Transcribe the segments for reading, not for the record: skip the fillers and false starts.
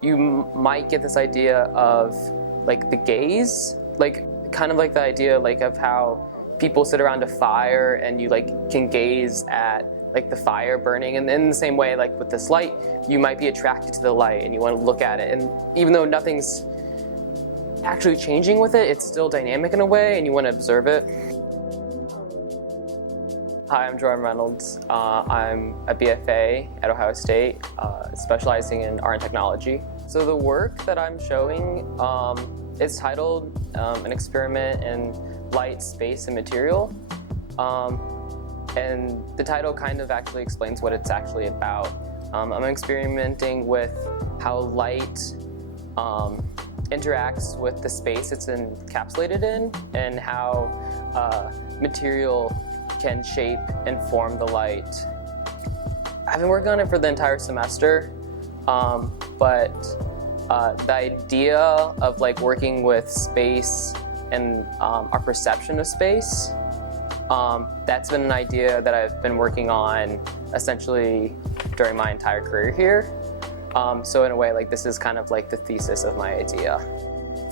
You might get this idea of like the gaze, like kind of like the idea like of how people sit around a fire and you like can gaze at like the fire burning, and in the same way like with this light you might be attracted to the light and you want to look at it, and even though nothing's actually changing with it, it's still dynamic in a way and you want to observe it. Hi, I'm Reynolds. I'm a BFA at Ohio State, specializing in art and technology. So the work that I'm showing is titled An Experiment in Light, Space, and Material. And the title kind of actually explains what it's actually about. I'm experimenting with how light interacts with the space it's encapsulated in, and how material can shape and form the light. I've been working on it for the entire semester, but the idea of like working with space and our perception of space, that's been an idea that I've been working on essentially during my entire career here. So in a way, like this is kind of like the thesis of my idea.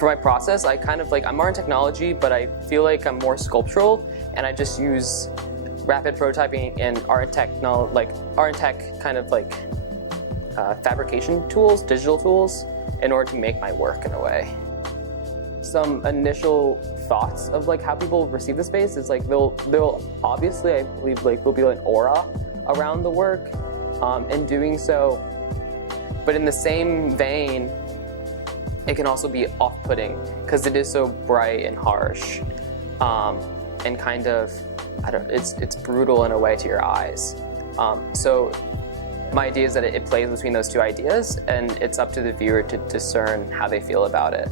For my process, I'm art and technology, but I feel like I'm more sculptural, and I just use rapid prototyping and art and tech kind of like fabrication tools, digital tools, in order to make my work in a way. Some initial thoughts of like how people receive the space is like they'll obviously, I believe, like there'll be an aura around the work in doing so, but in the same vein, it can also be off-putting because it is so bright and harsh, and kind of, it's brutal in a way to your eyes. So my idea is that it plays between those two ideas, and it's up to the viewer to discern how they feel about it.